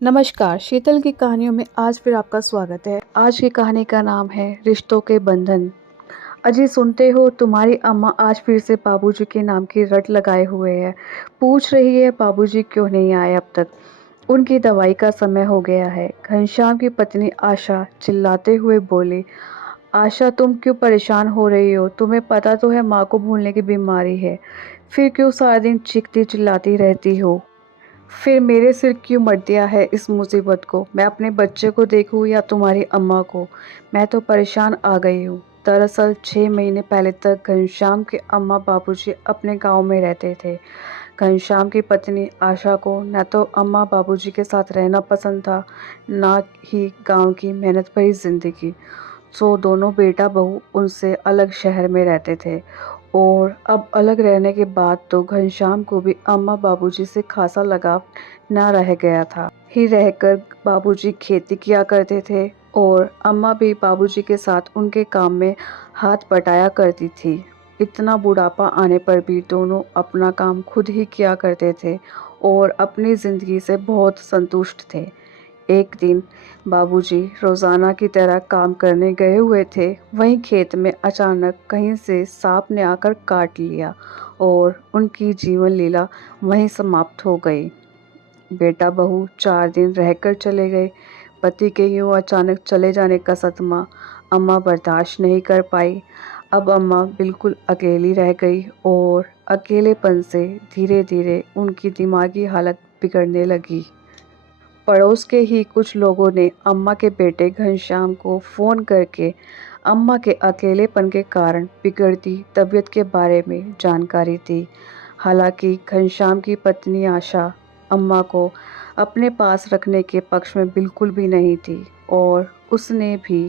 नमस्कार, शीतल की कहानियों में आज फिर आपका स्वागत है। आज की कहानी का नाम है रिश्तों के बंधन। अजी सुनते हो, तुम्हारी अम्मा आज फिर से बाबूजी के नाम की रट लगाए हुए है। पूछ रही है बाबूजी क्यों नहीं आए अब तक। उनकी दवाई का समय हो गया है। घनश्याम की पत्नी आशा चिल्लाते हुए बोली, आशा तुम क्यों परेशान हो रही हो? तुम्हें पता तो है माँ को भूलने की बीमारी है, फिर क्यों सारा दिन चीखती चिल्लाती रहती हो? फिर मेरे सिर क्यों मत दिया है इस मुसीबत को? मैं अपने बच्चे को देखूं या तुम्हारी अम्मा को? मैं तो परेशान आ गई हूँ। दरअसल 6 महीने पहले तक घनश्याम के अम्मा बाबूजी अपने गांव में रहते थे। घनश्याम की पत्नी आशा को न तो अम्मा बाबूजी के साथ रहना पसंद था, न ही गांव की मेहनत भरी जिंदगी। सो दोनों बेटा बहू उनसे अलग शहर में रहते थे। और अब अलग रहने के बाद तो घनश्याम को भी अम्मा बाबूजी से खासा लगाव न रह गया था। ही रहकर बाबूजी खेती किया करते थे और अम्मा भी बाबूजी के साथ उनके काम में हाथ बटाया करती थी। इतना बुढ़ापा आने पर भी दोनों अपना काम खुद ही किया करते थे और अपनी ज़िंदगी से बहुत संतुष्ट थे। एक दिन बाबूजी रोजाना की तरह काम करने गए हुए थे। वहीं खेत में अचानक कहीं से सांप ने आकर काट लिया और उनकी जीवन लीला वहीं समाप्त हो गई। बेटा बहू 4 दिन रहकर चले गए। पति के यूं अचानक चले जाने का सदमा अम्मा बर्दाश्त नहीं कर पाई। अब अम्मा बिल्कुल अकेली रह गई और अकेलेपन से धीरे धीरे उनकी दिमागी हालत बिगड़ने लगी। पड़ोस के ही कुछ लोगों ने अम्मा के बेटे घनश्याम को फोन करके अम्मा के अकेलेपन के कारण बिगड़ती तबीयत के बारे में जानकारी दी। हालांकि घनश्याम की पत्नी आशा अम्मा को अपने पास रखने के पक्ष में बिल्कुल भी नहीं थी और उसने भी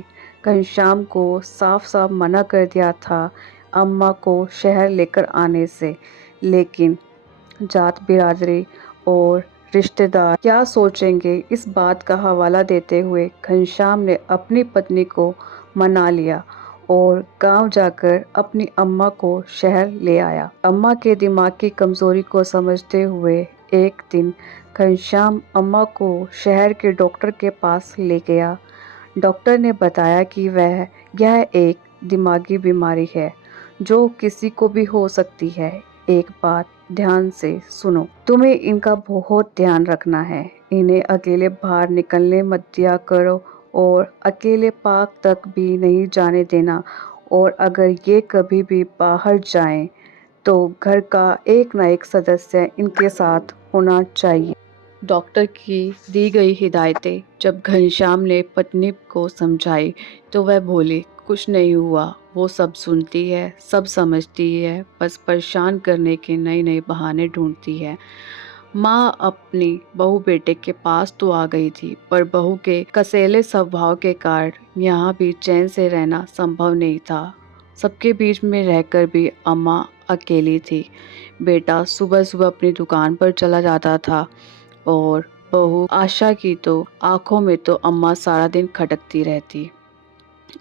घनश्याम को साफ साफ मना कर दिया था अम्मा को शहर लेकर आने से। लेकिन जात बिरादरी और रिश्तेदार क्या सोचेंगे, इस बात का हवाला देते हुए घनश्याम ने अपनी पत्नी को मना लिया और गांव जाकर अपनी अम्मा को शहर ले आया। अम्मा के दिमाग की कमजोरी को समझते हुए एक दिन घनश्याम अम्मा को शहर के डॉक्टर के पास ले गया। डॉक्टर ने बताया कि यह एक दिमागी बीमारी है जो किसी को भी हो सकती है। एक बात ध्यान से सुनो, तुम्हें इनका बहुत ध्यान रखना है। इन्हें अकेले बाहर निकलने मत दिया करो और अकेले पार्क तक भी नहीं जाने देना। और अगर ये कभी भी बाहर जाएं तो घर का एक ना एक सदस्य इनके साथ होना चाहिए। डॉक्टर की दी गई हिदायतें जब घनश्याम ने पत्नी को समझाई तो वह बोली, कुछ नहीं हुआ, वो सब सुनती है, सब समझती है, बस परेशान करने के नए नए बहाने ढूंढती है। माँ अपनी बहू बेटे के पास तो आ गई थी, पर बहू के कसेले स्वभाव के कारण यहाँ भी चैन से रहना संभव नहीं था। सबके बीच में रहकर भी अम्मा अकेली थी। बेटा सुबह सुबह अपनी दुकान पर चला जाता था और बहू आशा की तो आंखों में तो अम्मा सारा दिन खटकती रहती।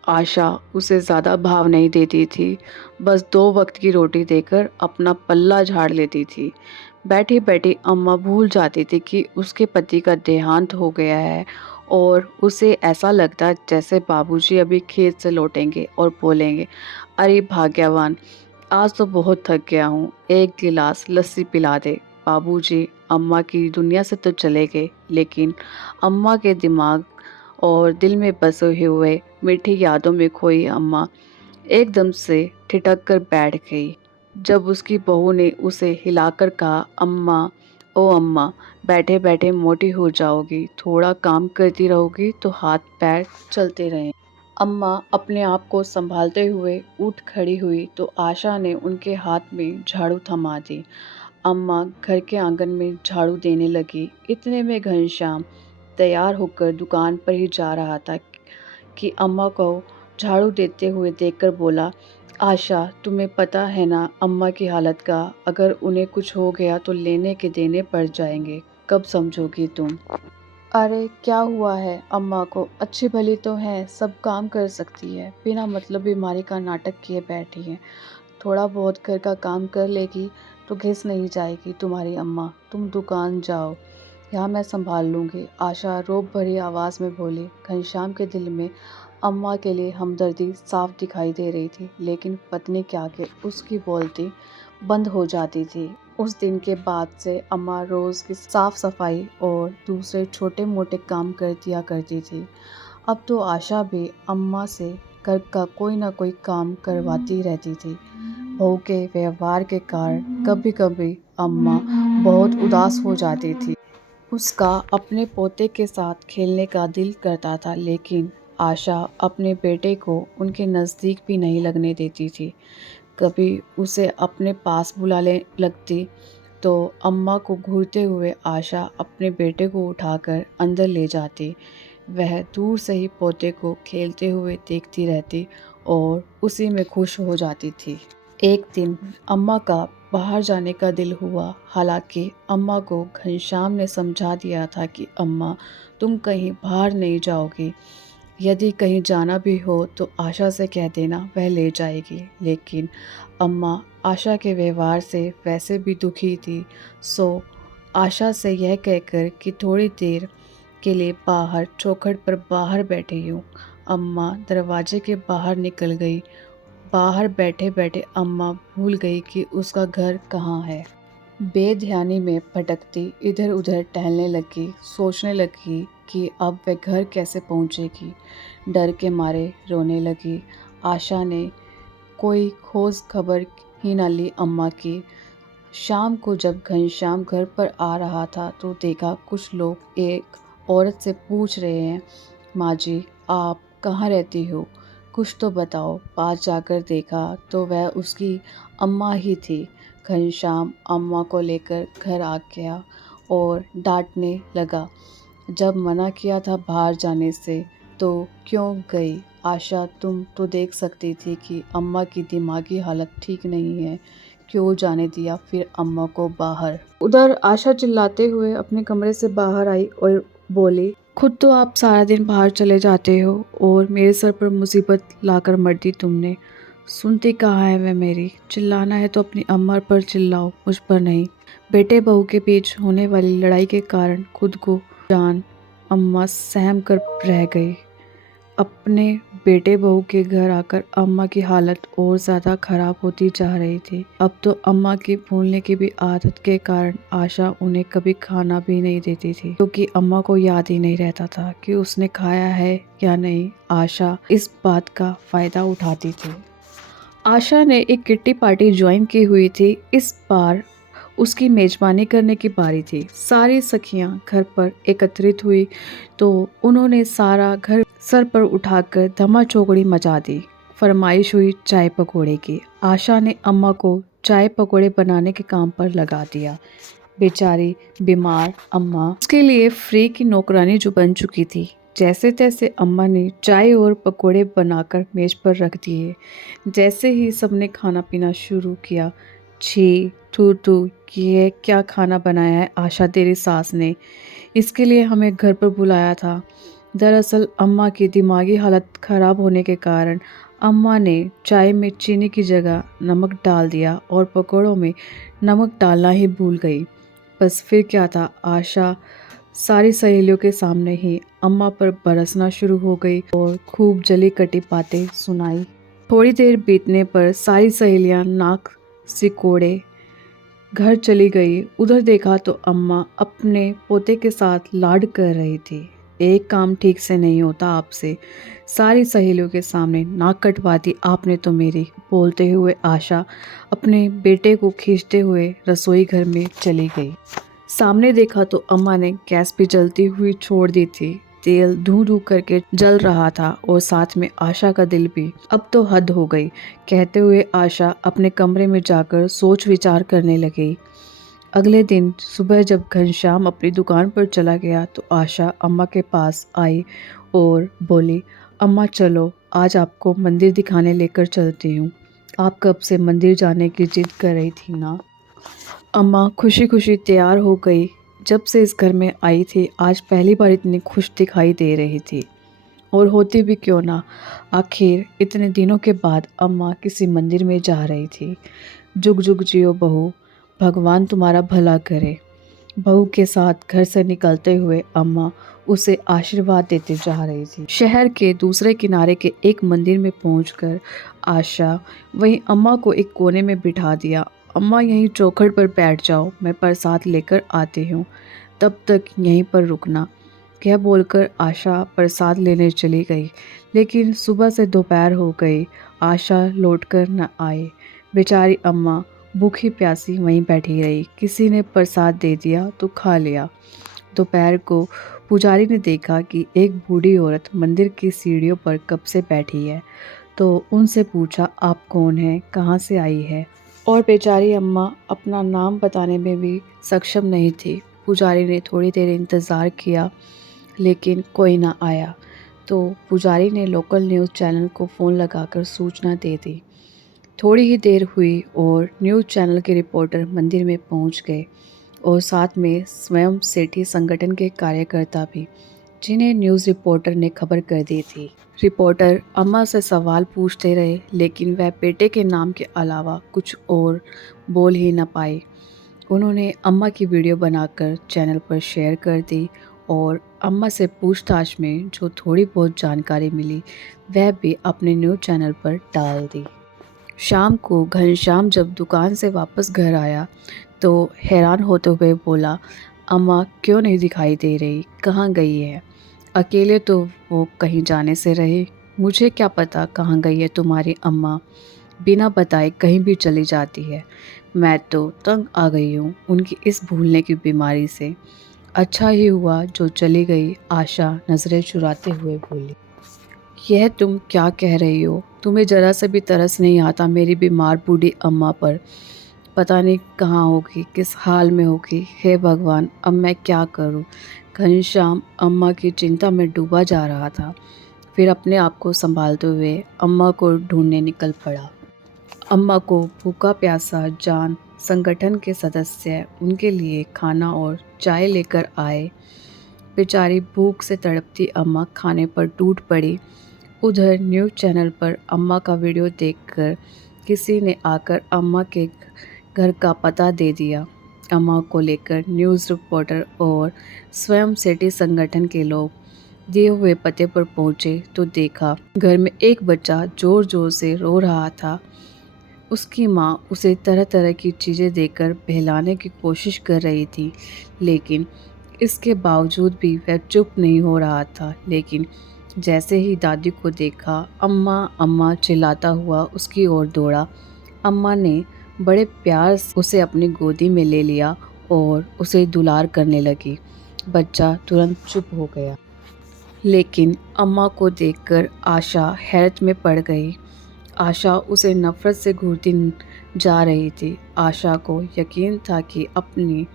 आशा उसे ज्यादा भाव नहीं देती थी, बस 2 वक्त की रोटी देकर अपना पल्ला झाड़ लेती थी। बैठी बैठी अम्मा भूल जाती थी कि उसके पति का देहांत हो गया है और उसे ऐसा लगता जैसे बाबूजी अभी खेत से लौटेंगे और बोलेंगे, अरे भाग्यवान, आज तो बहुत थक गया हूँ, एक गिलास लस्सी पिला दे। बाबूजी अम्मा की दुनिया से तो चले गए, लेकिन अम्मा के दिमाग और दिल में बसे हुए मीठी यादों में खोई अम्मा एकदम से ठिठक कर बैठ गई जब उसकी बहू ने उसे हिलाकर कहा, अम्मा, ओ अम्मा, बैठे बैठे मोटी हो जाओगी, थोड़ा काम करती रहोगी तो हाथ पैर चलते रहें। अम्मा अपने आप को संभालते हुए उठ खड़ी हुई तो आशा ने उनके हाथ में झाड़ू थमा दी। अम्मा घर के आंगन में झाड़ू देने लगी। इतने में घनश्याम तैयार होकर दुकान पर ही जा रहा था कि अम्मा को झाड़ू देते हुए देखकर बोला, आशा, तुम्हें पता है ना अम्मा की हालत का, अगर उन्हें कुछ हो गया तो लेने के देने पड़ जाएंगे, कब समझोगी तुम? अरे क्या हुआ है अम्मा को? अच्छी भली तो है, सब काम कर सकती है, बिना मतलब बीमारी का नाटक किए बैठी है। थोड़ा बहुत घर का काम कर लेगी तो घिस नहीं जाएगी तुम्हारी अम्मा। तुम दुकान जाओ। यहाँ मैं संभाल लूँगी, आशा रोब भरी आवाज़ में बोली। घनश्याम के दिल में अम्मा के लिए हमदर्दी साफ दिखाई दे रही थी, लेकिन पत्नी क्या कि उसकी बोलती बंद हो जाती थी। उस दिन के बाद से अम्मा रोज़ की साफ सफाई और दूसरे छोटे मोटे काम कर दिया करती थी। अब तो आशा भी अम्मा से घर का कोई ना कोई काम करवाती रहती थी। बहू के व्यवहार के कारण कभी कभी अम्मा बहुत उदास हो जाती थी। उसका अपने पोते के साथ खेलने का दिल करता था, लेकिन आशा अपने बेटे को उनके नज़दीक भी नहीं लगने देती थी। कभी उसे अपने पास बुलाने लगती तो अम्मा को घूरते हुए आशा अपने बेटे को उठाकर अंदर ले जाती। वह दूर से ही पोते को खेलते हुए देखती रहती और उसी में खुश हो जाती थी। एक दिन अम्मा का बाहर जाने का दिल हुआ। हालांकि अम्मा को घनश्याम ने समझा दिया था कि अम्मा तुम कहीं बाहर नहीं जाओगी, यदि कहीं जाना भी हो तो आशा से कह देना, वह ले जाएगी। लेकिन अम्मा आशा के व्यवहार से वैसे भी दुखी थी, सो आशा से यह कहकर कि थोड़ी देर के लिए बाहर चौखट पर बाहर बैठी हूँ, अम्मा दरवाजे के बाहर निकल गई। बाहर बैठे बैठे अम्मा भूल गई कि उसका घर कहाँ है। बेध्यानी में भटकती इधर उधर टहलने लगी, सोचने लगी कि अब वह घर कैसे पहुँचेगी। डर के मारे रोने लगी। आशा ने कोई खोज खबर ही न ली अम्मा की। शाम को जब घनश्याम घर पर आ रहा था तो देखा कुछ लोग एक औरत से पूछ रहे हैं, माँ जी आप कहाँ रहती हो, कुछ तो बताओ। पास जाकर देखा तो वह उसकी अम्मा ही थी। घनश्याम अम्मा को लेकर घर आ गया और डांटने लगा। जब मना किया था बाहर जाने से तो क्यों गई? आशा तुम तो देख सकती थी कि अम्मा की दिमागी हालत ठीक नहीं है, क्यों जाने दिया फिर अम्मा को बाहर? उधर आशा चिल्लाते हुए अपने कमरे से बाहर आई और बोली, खुद तो आप सारा दिन बाहर चले जाते हो और मेरे सर पर मुसीबत लाकर मर दी तुमने। सुनती कहाँ है वह मेरी? चिल्लाना है तो अपनी अम्मा पर चिल्लाओ, मुझ पर नहीं। बेटे बहू के बीच होने वाली लड़ाई के कारण खुद को जान अम्मा सहम कर रह गई। अपने बेटे बहू के घर आकर अम्मा की हालत और ज़्यादा खराब होती जा रही थी। अब तो अम्मा की भूलने की भी आदत के कारण आशा उन्हें कभी खाना भी नहीं देती थी, क्योंकि अम्मा को याद ही नहीं रहता था कि उसने खाया है या नहीं। आशा इस बात का फ़ायदा उठाती थी। आशा ने एक किट्टी पार्टी ज्वाइन की हुई थी। इस बार उसकी मेजबानी करने की बारी थी। सारी सखियां घर पर एकत्रित हुई तो उन्होंने सारा घर सर पर उठाकर धमा चौकड़ी मचा दी। फरमाइश हुई चाय पकोड़े की। आशा ने अम्मा को चाय पकोड़े बनाने के काम पर लगा दिया। बेचारी बीमार अम्मा उसके लिए फ्री की नौकरानी जो बन चुकी थी। जैसे तैसे अम्मा ने चाय और पकोड़े बनाकर मेज पर रख दिए। जैसे ही सबने खाना पीना शुरू किया, छी थू थू, ये क्या खाना बनाया है आशा तेरी सास ने, इसके लिए हमें घर पर बुलाया था। दरअसल अम्मा की दिमागी हालत खराब होने के कारण अम्मा ने चाय में चीनी की जगह नमक डाल दिया और पकौड़ों में नमक डालना ही भूल गई। बस फिर क्या था, आशा सारी सहेलियों के सामने ही अम्मा पर बरसना शुरू हो गई और खूब जली कटी बातें सुनाई। थोड़ी देर बीतने पर सारी सहेलियां नाक सिकोड़े घर चली गई। उधर देखा तो अम्मा अपने पोते के साथ लाड कर रही थी। एक काम ठीक से नहीं होता आपसे, सारी सहेलियों के सामने नाक कटवा दी आपने तो मेरी, बोलते हुए आशा अपने बेटे को खींचते हुए रसोई घर में चली गई। सामने देखा तो अम्मा ने गैस भी जलती हुई छोड़ दी थी। तेल धू धू करके जल रहा था और साथ में आशा का दिल भी। अब तो हद हो गई, कहते हुए आशा अपने कमरे में जाकर सोच विचार करने लगी। अगले दिन सुबह जब घनश्याम अपनी दुकान पर चला गया तो आशा अम्मा के पास आई और बोली, अम्मा चलो आज आपको मंदिर दिखाने लेकर चलती हूँ। आप कब से मंदिर जाने की जिद कर रही थी ना। अम्मा खुशी खुशी तैयार हो गई। जब से इस घर में आई थी आज पहली बार इतनी खुश दिखाई दे रही थी, और होती भी क्यों ना, आखिर इतने दिनों के बाद अम्मा किसी मंदिर में जा रही थी। जुग जुग जियो बहू, भगवान तुम्हारा भला करे। बहू के साथ घर से निकलते हुए अम्मा उसे आशीर्वाद देते जा रही थी। शहर के दूसरे किनारे के एक मंदिर में पहुंचकर आशा वहीं अम्मा को एक कोने में बिठा दिया। अम्मा यहीं चौखट पर बैठ जाओ, मैं प्रसाद लेकर आती हूँ, तब तक यहीं पर रुकना। यह बोलकर आशा प्रसाद लेने चली गई, लेकिन सुबह से दोपहर हो गई, आशा लौटकर न आई। बेचारी अम्मा भूखी प्यासी वहीं बैठी रही। किसी ने प्रसाद दे दिया तो खा लिया। दोपहर को पुजारी ने देखा कि एक बूढ़ी औरत मंदिर की सीढ़ियों पर कब से बैठी है, तो उनसे पूछा, आप कौन हैं, कहाँ से आई है? और बेचारी अम्मा अपना नाम बताने में भी सक्षम नहीं थी। पुजारी ने थोड़ी देर इंतज़ार किया, लेकिन कोई ना आया, तो पुजारी ने लोकल न्यूज़ चैनल को फ़ोन लगाकर सूचना दे दी। थोड़ी ही देर हुई और न्यूज़ चैनल के रिपोर्टर मंदिर में पहुंच गए और साथ में स्वयं सेठी संगठन के कार्यकर्ता भी, जिन्हें न्यूज़ रिपोर्टर ने खबर कर दी थी। रिपोर्टर अम्मा से सवाल पूछते रहे, लेकिन वह बेटे के नाम के अलावा कुछ और बोल ही न पाई। उन्होंने अम्मा की वीडियो बनाकर चैनल पर शेयर कर दी और अम्मा से पूछताछ में जो थोड़ी बहुत जानकारी मिली वह भी अपने न्यूज़ चैनल पर डाल दी। शाम को घनश्याम जब दुकान से वापस घर आया तो हैरान होते हुए बोला, अम्मा क्यों नहीं दिखाई दे रही, कहाँ गई है? अकेले तो वो कहीं जाने से रहे, मुझे क्या पता कहाँ गई है तुम्हारी अम्मा, बिना बताए कहीं भी चली जाती है। मैं तो तंग आ गई हूँ उनकी इस भूलने की बीमारी से। अच्छा ही हुआ जो चली गई, आशा नज़रें चुराते हुए बोली। यह तुम क्या कह रही हो? तुम्हें ज़रा सा भी तरस नहीं आता मेरी बीमार बूढ़ी अम्मा पर? पता नहीं कहाँ होगी, किस हाल में होगी। हे भगवान, अब मैं क्या करूँ? घनश्याम अम्मा की चिंता में डूबा जा रहा था। फिर अपने आप को संभालते हुए अम्मा को ढूंढने निकल पड़ा। अम्मा को भूखा प्यासा जान संगठन के सदस्य उनके लिए खाना और चाय लेकर आए। बेचारी भूख से तड़पती अम्मा खाने पर टूट पड़ी। उधर न्यूज़ चैनल पर अम्मा का वीडियो देखकर किसी ने आकर अम्मा के घर का पता दे दिया। अम्मा को लेकर न्यूज़ रिपोर्टर और स्वयं सेठी संगठन के लोग दिए हुए पते पर पहुंचे तो देखा घर में एक बच्चा ज़ोर ज़ोर से रो रहा था। उसकी माँ उसे तरह तरह की चीज़ें देकर बहलाने की कोशिश कर रही थी, लेकिन इसके बावजूद भी वह चुप नहीं हो रहा था। लेकिन जैसे ही दादी को देखा, अम्मा अम्मा चिल्लाता हुआ उसकी ओर दौड़ा। अम्मा ने बड़े प्यार से उसे अपनी गोदी में ले लिया और उसे दुलार करने लगी। बच्चा तुरंत चुप हो गया, लेकिन अम्मा को देखकर आशा हैरत में पड़ गई। आशा उसे नफ़रत से घूरती जा रही थी। आशा को यकीन था कि अपनी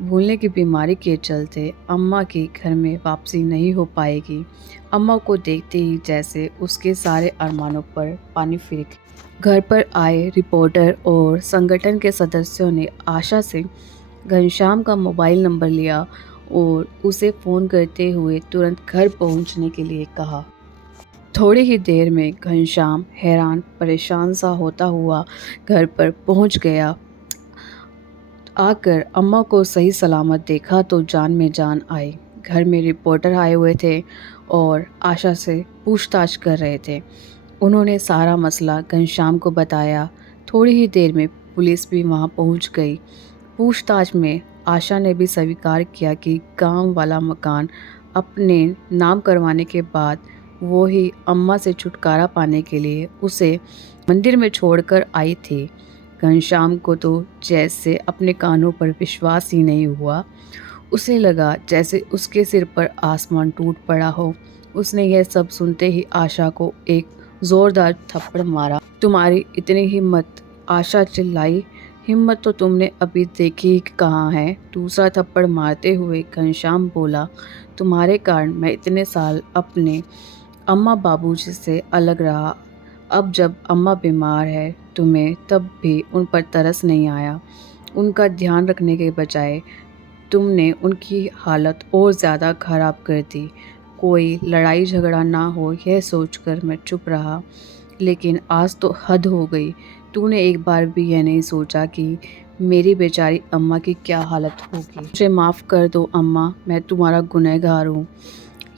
भूलने की बीमारी के चलते अम्मा की घर में वापसी नहीं हो पाएगी। अम्मा को देखते ही जैसे उसके सारे अरमानों पर पानी फिर गया। घर पर आए रिपोर्टर और संगठन के सदस्यों ने आशा से घनश्याम का मोबाइल नंबर लिया और उसे फ़ोन करते हुए तुरंत घर पहुंचने के लिए कहा। थोड़ी ही देर में घनश्याम हैरान परेशान सा होता हुआ घर पर पहुंच गया। आकर अम्मा को सही सलामत देखा तो जान में जान आई। घर में रिपोर्टर आए हुए थे और आशा से पूछताछ कर रहे थे। उन्होंने सारा मसला घनश्याम को बताया। थोड़ी ही देर में पुलिस भी वहां पहुंच गई। पूछताछ में आशा ने भी स्वीकार किया कि गांव वाला मकान अपने नाम करवाने के बाद वो ही अम्मा से छुटकारा पाने के लिए उसे मंदिर में छोड़कर आई थी। घनश्याम को तो जैसे अपने कानों पर विश्वास ही नहीं हुआ। उसे लगा जैसे उसके सिर पर आसमान टूट पड़ा हो। उसने यह सब सुनते ही आशा को एक ज़ोरदार थप्पड़ मारा। तुम्हारी इतनी हिम्मत? आशा चिल्लाई। हिम्मत तो तुमने अभी देखी ही कहाँ है। दूसरा थप्पड़ मारते हुए घनश्याम बोला, तुम्हारे कारण मैं इतने साल अपने अम्मा बाबूजी से अलग रहा। अब जब अम्मा बीमार है तुम्हें तब भी उन पर तरस नहीं आया। उनका ध्यान रखने के बजाय तुमने उनकी हालत और ज़्यादा ख़राब कर दी। कोई लड़ाई झगड़ा ना हो यह सोचकर मैं चुप रहा, लेकिन आज तो हद हो गई। तूने एक बार भी यह नहीं सोचा कि मेरी बेचारी अम्मा की क्या हालत होगी। मुझे माफ़ कर दो अम्मा, मैं तुम्हारा गुनहगार हूँ।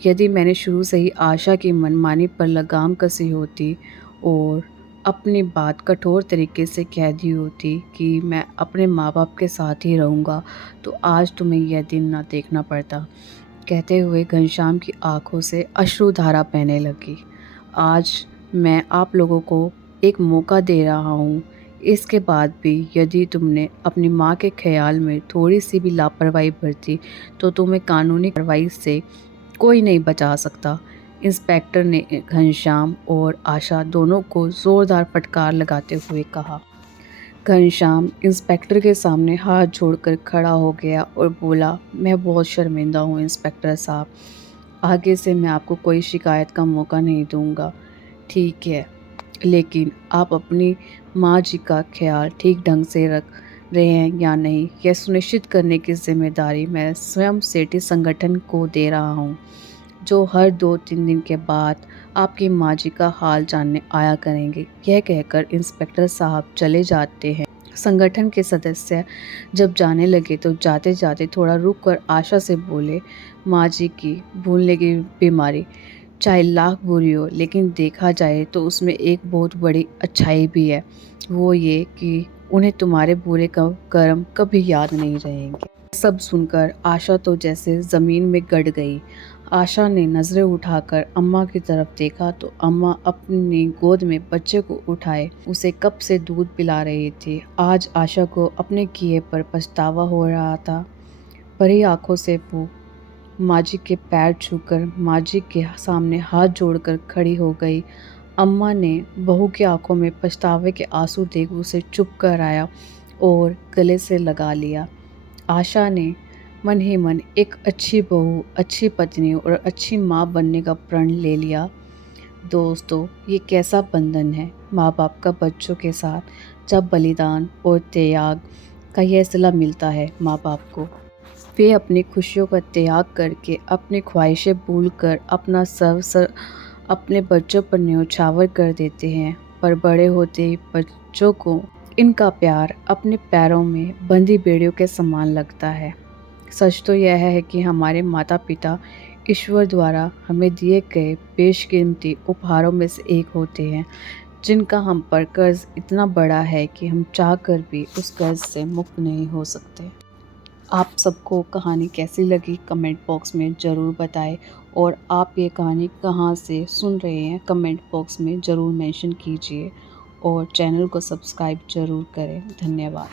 यदि मैंने शुरू से ही आशा की मनमानी पर लगाम कसी होती और अपनी बात कठोर तरीके से कह दी होती कि मैं अपने माँ बाप के साथ ही रहूँगा, तो आज तुम्हें यह दिन ना देखना पड़ता। कहते हुए घनश्याम की आंखों से अश्रुधारा बहने लगी। आज मैं आप लोगों को एक मौका दे रहा हूँ। इसके बाद भी यदि तुमने अपनी माँ के ख्याल में थोड़ी सी भी लापरवाही बरती तो तुम्हें कानूनी कार्रवाई से कोई नहीं बचा सकता। इंस्पेक्टर ने घनश्याम और आशा दोनों को जोरदार फटकार लगाते हुए कहा। घनश्याम इंस्पेक्टर के सामने हाथ जोड़कर खड़ा हो गया और बोला, मैं बहुत शर्मिंदा हूँ इंस्पेक्टर साहब। आगे से मैं आपको कोई शिकायत का मौका नहीं दूंगा। ठीक है, लेकिन आप अपनी माँ जी का ख्याल ठीक ढंग से रख रहे हैं या नहीं, यह सुनिश्चित करने की जिम्मेदारी मैं स्वयं सेठी संगठन को दे रहा हूँ, जो हर 2-3 दिन के बाद आपकी माँ जी का हाल जानने आया करेंगे। यह कहकर इंस्पेक्टर साहब चले जाते हैं। संगठन के सदस्य जब जाने लगे तो जाते जाते थोड़ा रुक कर आशा से बोले, माँ जी की भूलने की बीमारी चाहे लाख बुरी हो, लेकिन देखा जाए तो उसमें एक बहुत बड़ी अच्छाई भी है। वो ये कि उन्हें तुम्हारे बुरे कर्म कभी याद नहीं रहेंगे। सब सुनकर आशा तो जैसे ज़मीन में गड़ गई। आशा ने नज़रें उठाकर अम्मा की तरफ देखा तो अम्मा अपनी गोद में बच्चे को उठाए उसे कप से दूध पिला रही थी। आज आशा को अपने किए पर पछतावा हो रहा था। भरी आंखों से वो माँ जी के पैर छूकर माँ जी के सामने हाथ जोड़कर खड़ी हो गई। अम्मा ने बहू की आंखों में पछतावे के आंसू देख उसे चुप कराया और गले से लगा लिया। आशा ने मन ही मन एक अच्छी बहू, अच्छी पत्नी और अच्छी माँ बनने का प्रण ले लिया। दोस्तों, ये कैसा बंधन है माँ बाप का बच्चों के साथ, जब बलिदान और त्याग का यह सिला मिलता है माँ बाप को। वे अपनी खुशियों का त्याग करके अपनी ख्वाहिशें भूल कर अपना सर्वस्व अपने बच्चों पर न्यौछावर कर देते हैं, पर बड़े होते ही बच्चों को इनका प्यार अपने पैरों में बंधी बेड़ियों के समान लगता है। सच तो यह है कि हमारे माता पिता ईश्वर द्वारा हमें दिए गए बेशकीमती उपहारों में से एक होते हैं, जिनका हम पर कर्ज इतना बड़ा है कि हम चाहकर भी उस कर्ज से मुक्त नहीं हो सकते। आप सबको कहानी कैसी लगी कमेंट बॉक्स में ज़रूर बताएं और आप ये कहानी कहाँ से सुन रहे हैं कमेंट बॉक्स में ज़रूर मेंशन कीजिए और चैनल को सब्सक्राइब ज़रूर करें। धन्यवाद।